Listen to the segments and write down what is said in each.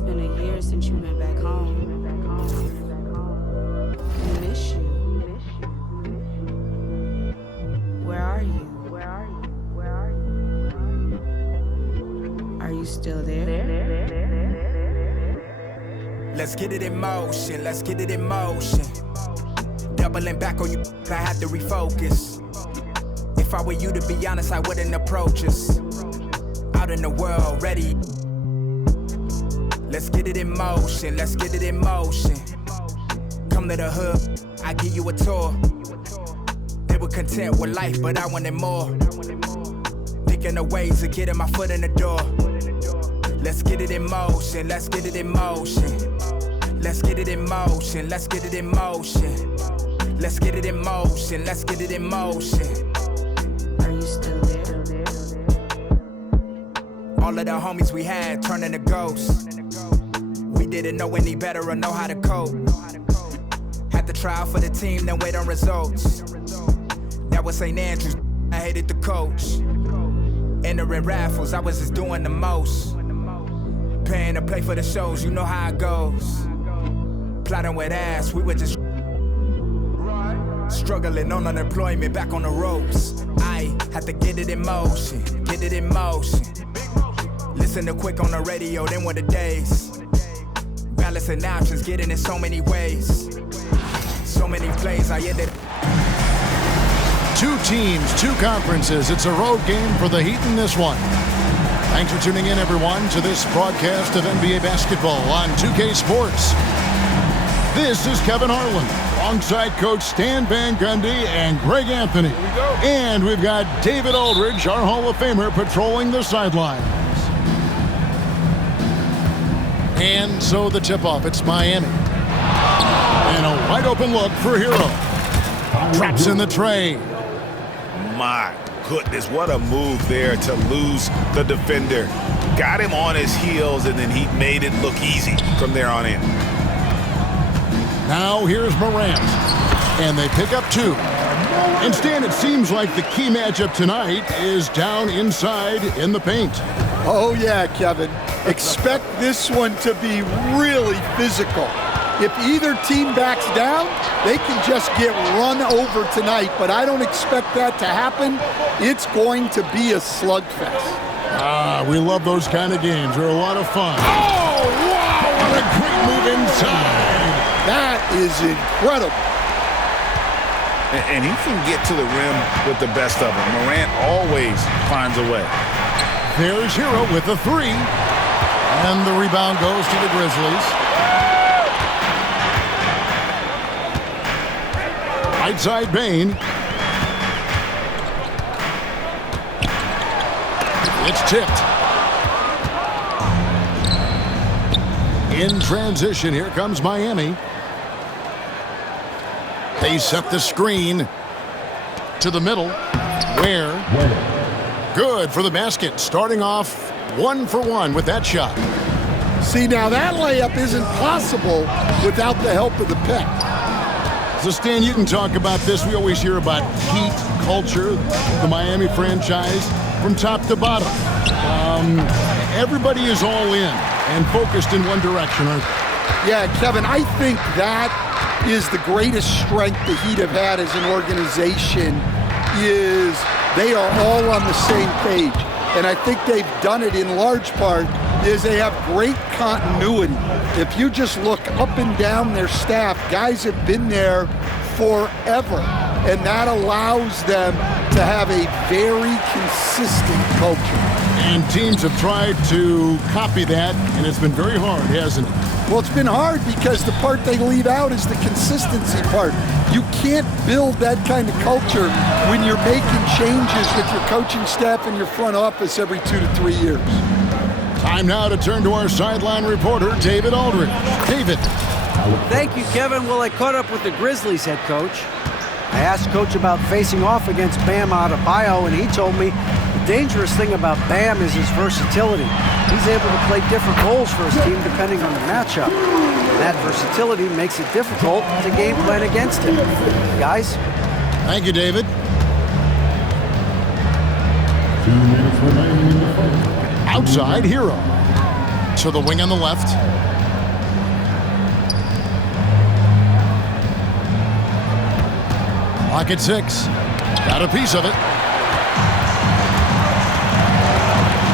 It's been a year since you went back home. I miss you. Where are you? Are you still there? Let's get it in motion, let's get it in motion. Doubling back on you, I had to refocus. If I were you, to be honest, I wouldn't approach us. Out in the world, ready. Let's get it in motion, let's get it in motion. Come to the hood, I give you a tour. They were content with life, but I wanted more. Thinking of ways of getting my foot in the door. Let's get it in motion, let's get it in motion. Let's get it in motion, let's get it in motion. Let's get it in motion, let's get it in motion. Are you still there? All of the homies we had turning to ghosts. We didn't know any better or know how to cope. Had to try out for the team, then wait on results. That was St. Andrews, I hated the coach. Entering raffles, I was just doing the most. Paying to play for the shows, you know how it goes. Plotting with ass, we were just struggling on unemployment, back on the ropes. I had to get it in motion, get it in motion. Listen to Quick on the radio, then were the days. Balancing options, getting in so many ways. So many plays, I ended. 2 teams, 2 conferences. It's a road game for the Heat in this one. Thanks for tuning in, everyone, to this broadcast of NBA basketball on 2K Sports. This is Kevin Harlan, alongside Coach Stan Van Gundy and Greg Anthony. Here we go. And we've got David Aldridge, our Hall of Famer, patrolling the sidelines. And so the tip-off, it's Miami. And a wide-open look for Hero. Drops in the tray. My goodness, what a move there to lose the defender. Got him on his heels, and then he made it look easy from there on in. Now here's Morant, and they pick up 2. And Stan, it seems like the key matchup tonight is down inside in the paint. Oh yeah, Kevin. Expect this one to be really physical. If either team backs down, they can just get run over tonight, but I don't expect that to happen. It's going to be a slugfest. We love those kind of games. They're a lot of fun. Oh, wow, what a great move inside. That is incredible. And he can get to the rim with the best of them. Morant always finds a way. There's Hero with the 3. And the rebound goes to the Grizzlies. Right side Bane. It's tipped. In transition, here comes Miami. They set the screen to the middle. Where? Good for the basket. Starting off 1 for 1 with that shot. See, now that layup isn't possible without the help of the pick. So, Stan, you can talk about this. We always hear about Heat culture, the Miami franchise, from top to bottom. Everybody is all in and focused in one direction, aren't they? Yeah, Kevin, I think that is the greatest strength the Heat have had as an organization, is they are all on the same page. And I think they've done it in large part is they have great continuity. If you just look up and down their staff, guys have been there forever. And that allows them to have a very consistent culture. And teams have tried to copy that, and it's been very hard, hasn't it? Well, it's been hard because the part they leave out is the consistency part. You can't build that kind of culture when you're making changes with your coaching staff and your front office every 2 to 3 years. Time now to turn to our sideline reporter, David Aldridge. David. Thank you, Kevin. Well, I caught up with the Grizzlies head coach. I asked Coach about facing off against Bam Adebayo, and he told me the dangerous thing about Bam is his versatility. He's able to play different roles for his team depending on the matchup. And that versatility makes it difficult to game plan against him. Guys? Thank you, David. 2 minutes remaining in the fight. Outside Hero. to the wing on the left. Pocket 6. Got a piece of it.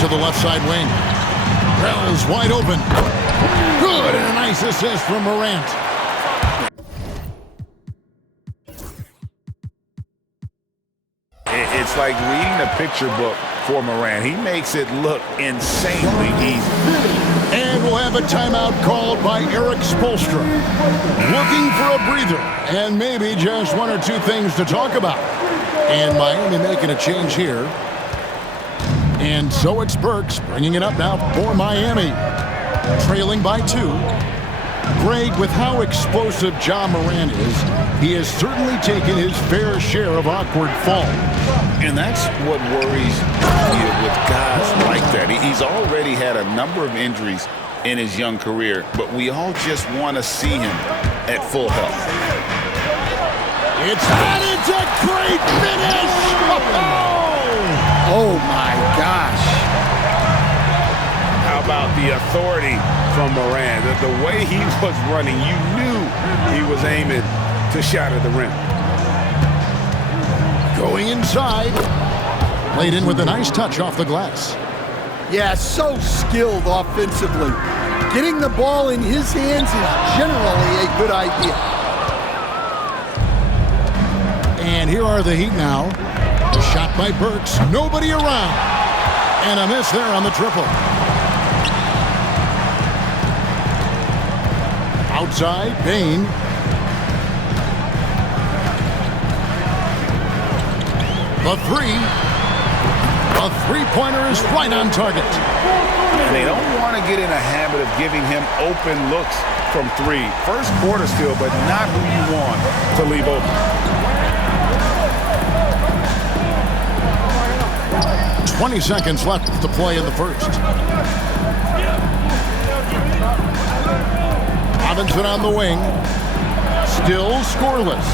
To the left side wing. Wells wide open. Good, and a nice assist from Morant. It's like reading a picture book for Morant. He makes it look insanely easy. And we'll have a timeout called by Eric Spoelstra. Looking for a breather and maybe just one or two things to talk about. And Miami making a change here. And so it's Burks bringing it up now for Miami. Trailing by 2. Greg, with how explosive Ja Morant is, he has certainly taken his fair share of awkward falls. And that's what worries you with guys like that. He's already had a number of injuries in his young career, but we all just want to see him at full health. It's a great finish! Oh, my gosh. How about the authority from Morant? The way he was running, you knew he was aiming to shatter the rim. Going inside. Played in with a nice touch off the glass. Yeah, so skilled offensively. Getting the ball in his hands is generally a good idea. And here are the Heat now. A shot by Burks. Nobody around. And a miss there on the triple. Outside, Payne. The three. A three-pointer is right on target. And they don't want to get in a habit of giving him open looks from 3. First quarter still, but not who you want to leave open. 20 seconds left to play in the first. Robinson on the wing. Still scoreless.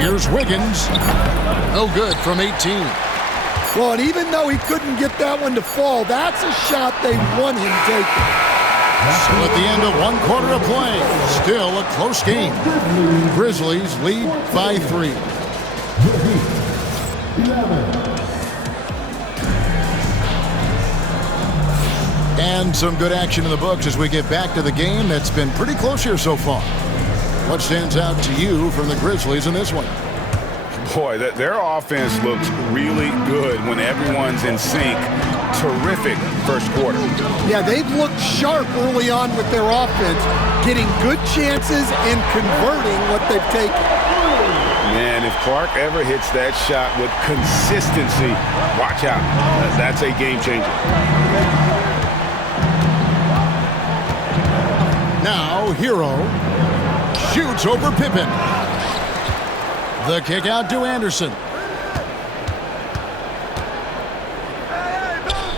Here's Wiggins. No good from 18. Well, and even though he couldn't get that one to fall, that's a shot they want him taking. So at the end of one quarter of play, still a close game. Grizzlies lead by 3. And some good action in the books as we get back to the game that's been pretty close here so far. What stands out to you from the Grizzlies in this one? Boy, their offense looks really good when everyone's in sync. Terrific first quarter. Yeah, they've looked sharp early on with their offense, getting good chances and converting what they've taken. Man, if Clark ever hits that shot with consistency, watch out. That's a game changer. Now, Hero shoots over Pippen. The kick out to Anderson.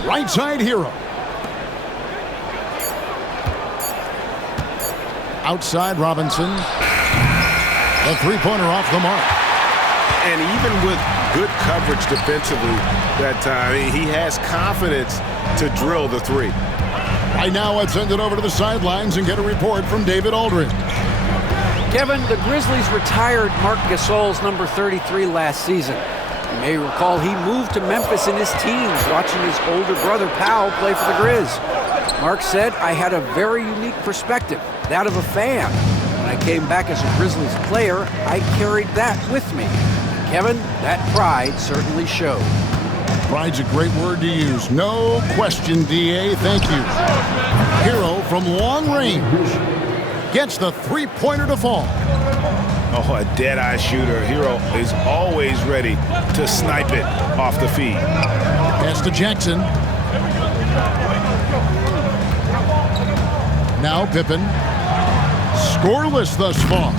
Right side, Hero. Outside, Robinson. The three-pointer off the mark. And even with good coverage defensively that time, he has confidence to drill the 3. Right now, let's send it over to the sidelines and get a report from David Aldridge. Kevin, the Grizzlies retired Marc Gasol's number 33 last season. You may recall he moved to Memphis in his teens, watching his older brother Powell play for the Grizz. Marc said, "I had a very unique perspective, that of a fan. When I came back as a Grizzlies player, I carried that with me." Kevin, that pride certainly showed. Pride's a great word to use. No question, D.A. Thank you. Hero from long range gets the three-pointer to fall. Oh, a dead-eye shooter. Hero is always ready to snipe it off the feed. Pass to Jackson. Now Pippen. Scoreless thus far.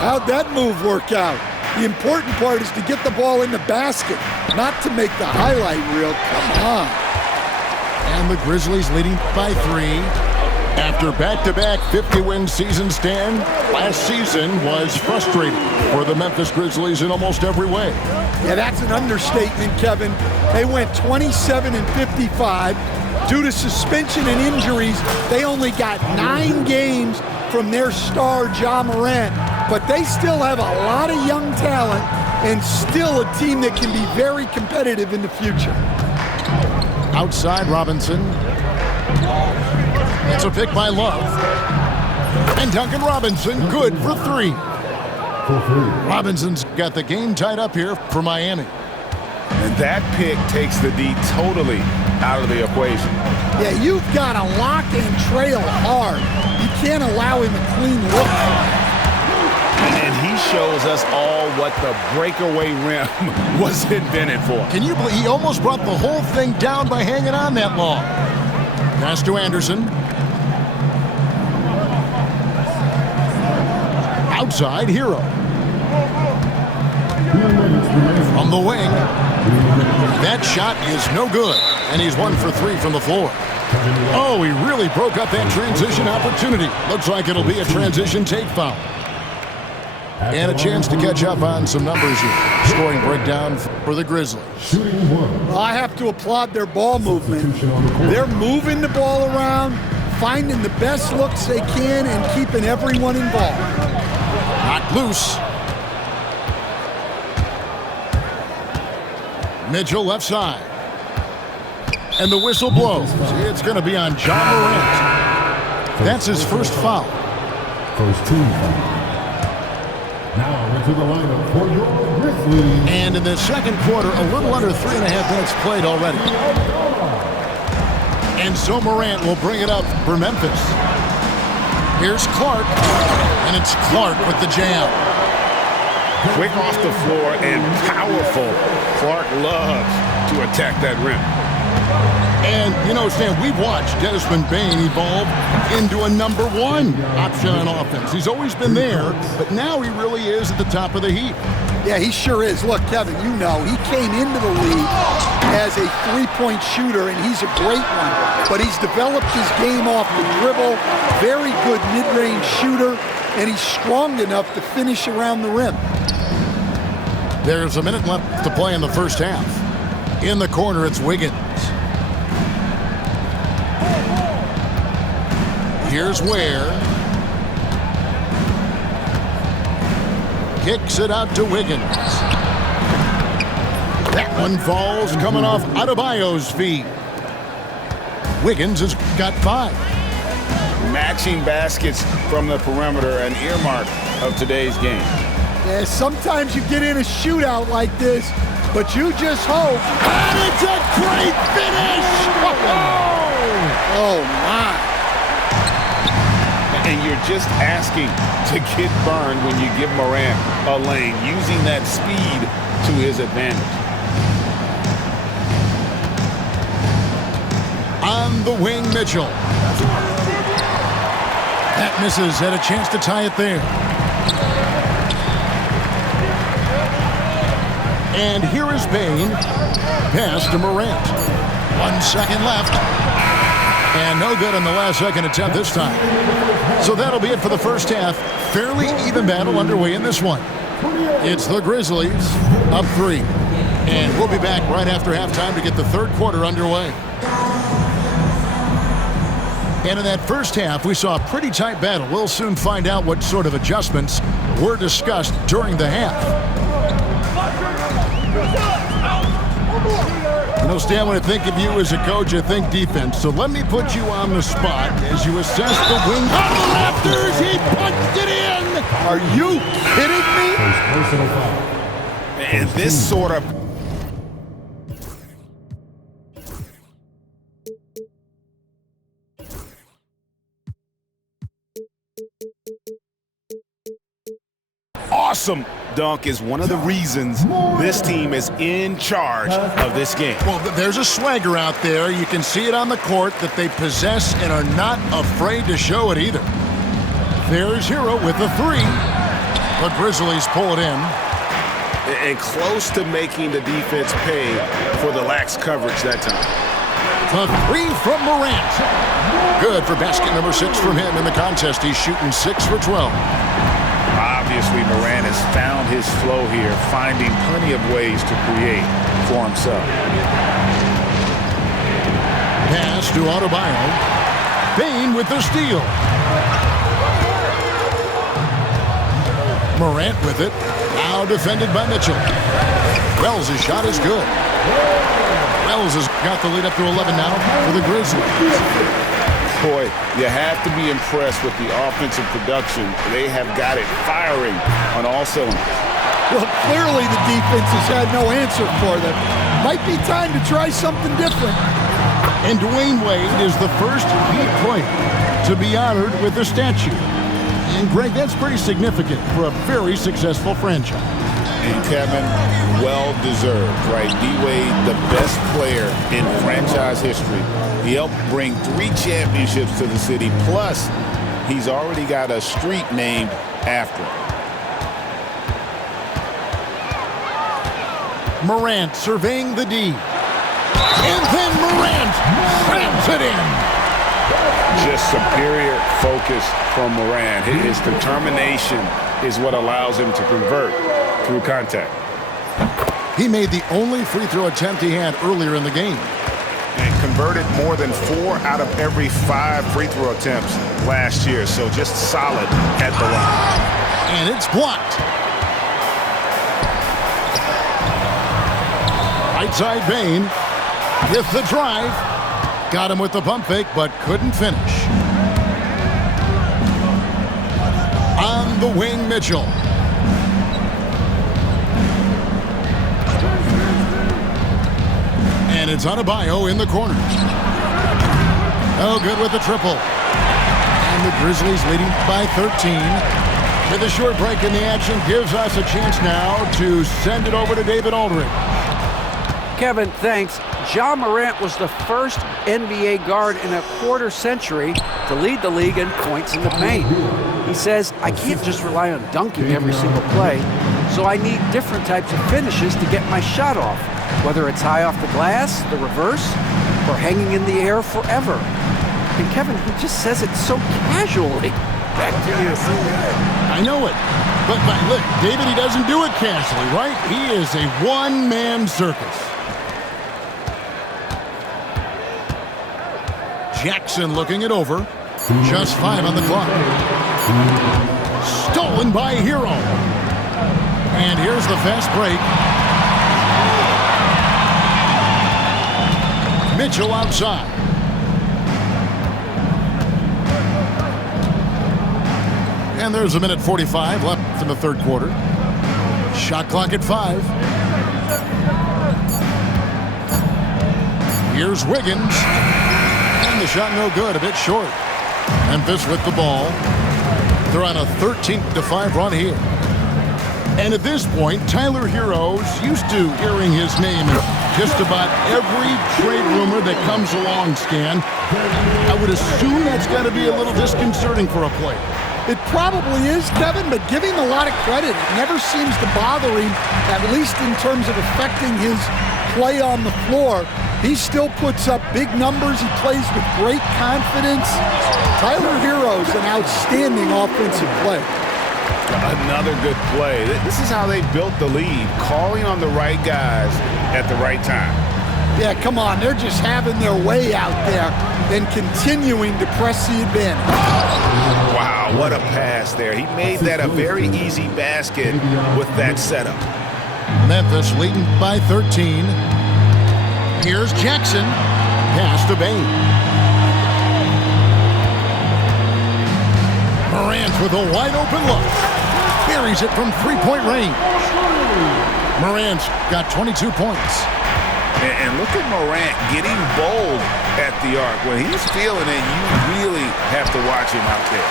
How'd that move work out? The important part is to get the ball in the basket, not to make the highlight reel. Come on. And the Grizzlies leading by 3. After back-to-back 50-win seasons, Stan, last season was frustrating for the Memphis Grizzlies in almost every way. Yeah, that's an understatement, Kevin. They went 27-55. Due to suspension and injuries, they only got 9 games from their star, Ja Morant, but they still have a lot of young talent and still a team that can be very competitive in the future. Outside Robinson. It's a pick by Love. And Duncan Robinson, good for 3. Robinson's got the game tied up here for Miami. And that pick takes the D totally out of the equation. Yeah, you've got to lock and trail hard. You can't allow him a clean look. And he shows us all what the breakaway rim was invented for. Can you believe he almost brought the whole thing down by hanging on that long? Pass to Anderson. Outside, Hero. From the wing. That shot is no good, and he's 1 for 3 from the floor. Oh, he really broke up that transition opportunity. Looks like it'll be a transition take foul. And a chance to catch up on some numbers here. Scoring breakdown for the Grizzlies. Well, I have to applaud their ball movement. They're moving the ball around, finding the best looks they can, and keeping everyone involved. Knocked loose. Mitchell left side. And the whistle blows. It's going to be on Ja Morant. That's his first foul. First team foul. Now into the lineup for your Grizzlies. And in the second quarter, a little under 3.5 minutes played already. And so Morant will bring it up for Memphis. Here's Clark. And it's Clark with the jam. Quick off the floor and powerful. Clark loves to attack that rim. And, you know, Stan, we've watched Desmond Bane evolve into a #1 option on offense. He's always been there, but now he really is at the top of the heap. Yeah, he sure is. Look, Kevin, you know, he came into the league as a three-point shooter, and he's a great one. But he's developed his game off the dribble, very good mid-range shooter, and he's strong enough to finish around the rim. There's a minute left to play in the first half. In the corner, it's Wiggins. Here's Ware. Kicks it out to Wiggins. That one falls coming off Adebayo's feet. Wiggins has got 5. Matching baskets from the perimeter, an earmark of today's game. Yeah, sometimes you get in a shootout like this, but you just hope. And it's a great finish! Oh, my. And you're just asking to get burned when you give Morant a lane, using that speed to his advantage. On the wing, Mitchell. That misses, had a chance to tie it there. And here is Bane. Pass to Morant. 1 second left. And no good on the last second attempt this time. So that'll be it for the first half. Fairly even battle underway in this one. It's the Grizzlies up 3. And we'll be back right after halftime to get the third quarter underway. And in that first half, we saw a pretty tight battle. We'll soon find out what sort of adjustments were discussed during the half. You know, Stan, when I think of you as a coach, I think defense. So let me put you on the spot as you assess the wing. On the rafters, he punched it in! Are you kidding me? Personal foul. And this sort of awesome dunk is one of the reasons this team is in charge of this game. Well, there's a swagger out there. You can see it on the court that they possess and are not afraid to show it either. There's Hero with the 3. The Grizzlies pull it in. And close to making the defense pay for the lax coverage that time. The 3 from Morant. Good for basket number 6 from him in the contest. He's shooting 6 for 12. Obviously, Morant has found his flow here, finding plenty of ways to create for himself. Pass Pass to Adebayo. Bain with the steal. Morant with it. Now defended by Mitchell. Wells' shot is good. Wells has got the lead up to 11 now for the Grizzlies. Boy, you have to be impressed with the offensive production. They have got it firing on all cylinders. Well, clearly the defense has had no answer for them. Might be time to try something different. And Dwayne Wade is the first Heat player to be honored with a statue. And Greg, that's pretty significant for a very successful franchise. And Kevin, well-deserved, right? D-Wade, the best player in franchise history. He helped bring 3 championships to the city, plus he's already got a street named after him. Morant surveying the D. And then Morant slams it in. Just superior focus from Morant. His determination is what allows him to convert through contact. He made the only free throw attempt he had earlier in the game. And converted more than 4 out of every 5 free throw attempts last year. So just solid at the line. And it's blocked. Right side Bain with the drive. Got him with the pump fake, but couldn't finish. On the wing, Mitchell. And it's Adebayo in the corner. Oh, good with the triple. And the Grizzlies leading by 13. With a short break in the action, gives us a chance now to send it over to David Aldridge. Kevin, thanks. Ja Morant was the first NBA guard in a quarter century to lead the league in points in the paint. He says, I can't just rely on dunking every single play, so I need different types of finishes to get my shot off, whether it's high off the glass, the reverse, or hanging in the air forever. And Kevin, he just says it so casually. Back to you. I know it. But look, David, he doesn't do it casually, right? He is a one-man circus. Jackson looking it over. Just 5 on the clock. Stolen by Hero. And here's the fast break. Mitchell outside. And there's a minute 45 left in the third quarter. Shot clock at 5. Here's Wiggins. And the shot no good, a bit short. Memphis with the ball. They're on a 13-5 run here. And at this point, Tyler Hero's used to hearing his name in just about every trade rumor that comes along, Stan. I would assume that's got to be a little disconcerting for a player. It probably is, Kevin, but give him a lot of credit. It never seems to bother him, at least in terms of affecting his play on the floor. He still puts up big numbers. He plays with great confidence. Tyler Hero's an outstanding offensive player. Another good play. This is how they built the lead, calling on the right guys at the right time. Yeah, come on. They're just having their way out there and continuing to press the advantage. Wow, what a pass there. He made that a very easy basket with that setup. Memphis leading by 13. Here's Jackson. Pass to Bain. Morant with a wide open look. Buries it from three-point range. Morant's got 22 points. And look at Morant getting bold at the arc. When he's feeling it, you really have to watch him out there.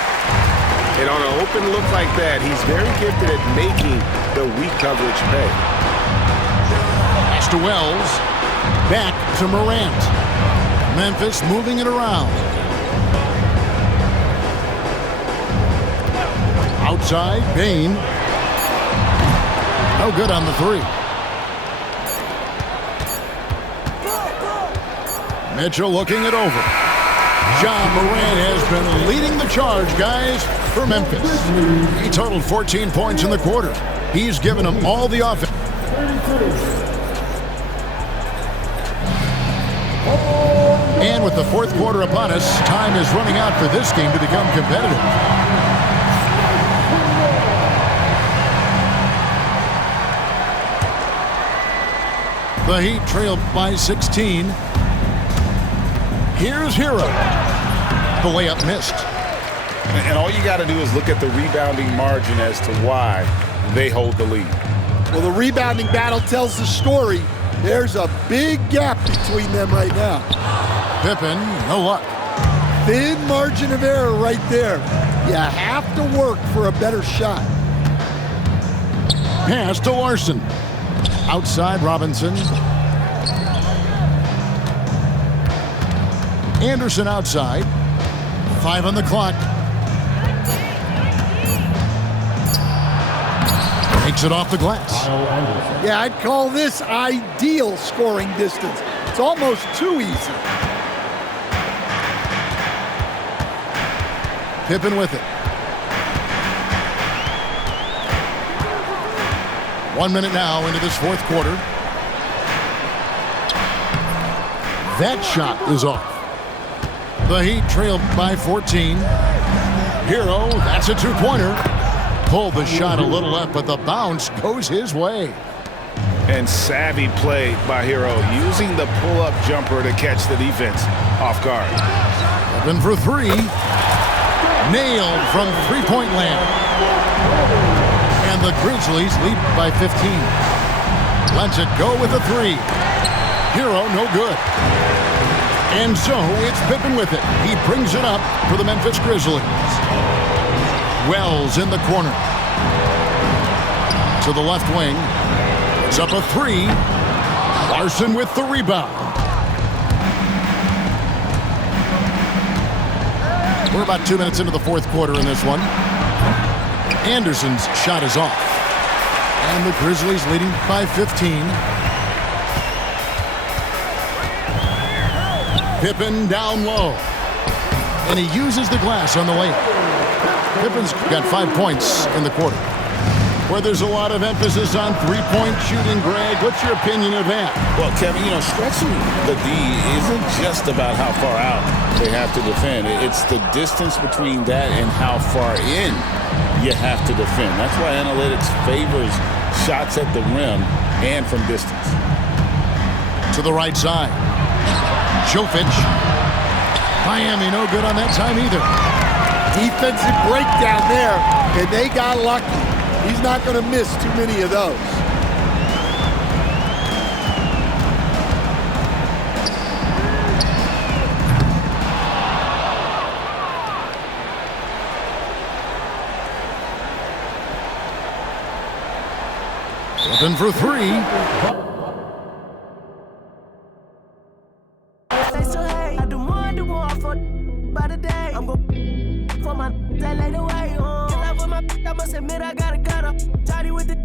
And on an open look like that, he's very gifted at making the weak coverage pay. Pass to Wells. Back to Morant. Memphis moving it around. Outside, Bain. No good on the 3. Mitchell looking it over. Ja Morant has been leading the charge, guys, for Memphis. He totaled 14 points in the quarter. He's given them all the offense. And with the fourth quarter upon us, time is running out for this game to become competitive. The Heat trail by 16. Here's Hero. The layup missed. And all you got to do is look at the rebounding margin as to why they hold the lead. Well, the rebounding battle tells the story. There's a big gap between them right now. Pippen, no luck. Thin margin of error right there. You have to work for a better shot. Pass to Larson. Outside Robinson. Anderson outside. 5 on the clock. Takes it off the glass. Yeah, I'd call this ideal scoring distance. It's almost too easy. Pippen with it. 1 minute now into this fourth quarter. That shot is off. The Heat trailed by 14. Hero, that's a two-pointer. Pulled the shot a little left, but the bounce goes his way. And savvy play by Hero, using the pull-up jumper to catch the defense off guard. Open for three. Nailed from three-point land. And the Grizzlies lead by 15. Lets it go with a three. Hero, no good. And so it's Pippen with it. He brings it up for the Memphis Grizzlies. Wells in the corner. To the left wing. It's up a three. Larson with the rebound. We're about 2 minutes into the fourth quarter in this one. Anderson's shot is off. And the Grizzlies leading by 15. Pippen down low. And he uses the glass on the layup. Pippen's got 5 points in the quarter. Where there's a lot of emphasis on three-point shooting, Greg. What's your opinion of that? Well, Kevin, stretching the D isn't just about how far out they have to defend. It's the distance between that and how far in you have to defend. That's why analytics favors shots at the rim and from distance. To the right side. Jovic. Miami no good on that time either. Defensive breakdown there, and they got lucky. He's not going to miss too many of those. Open for three. Admit I gotta cut up. Tidy with the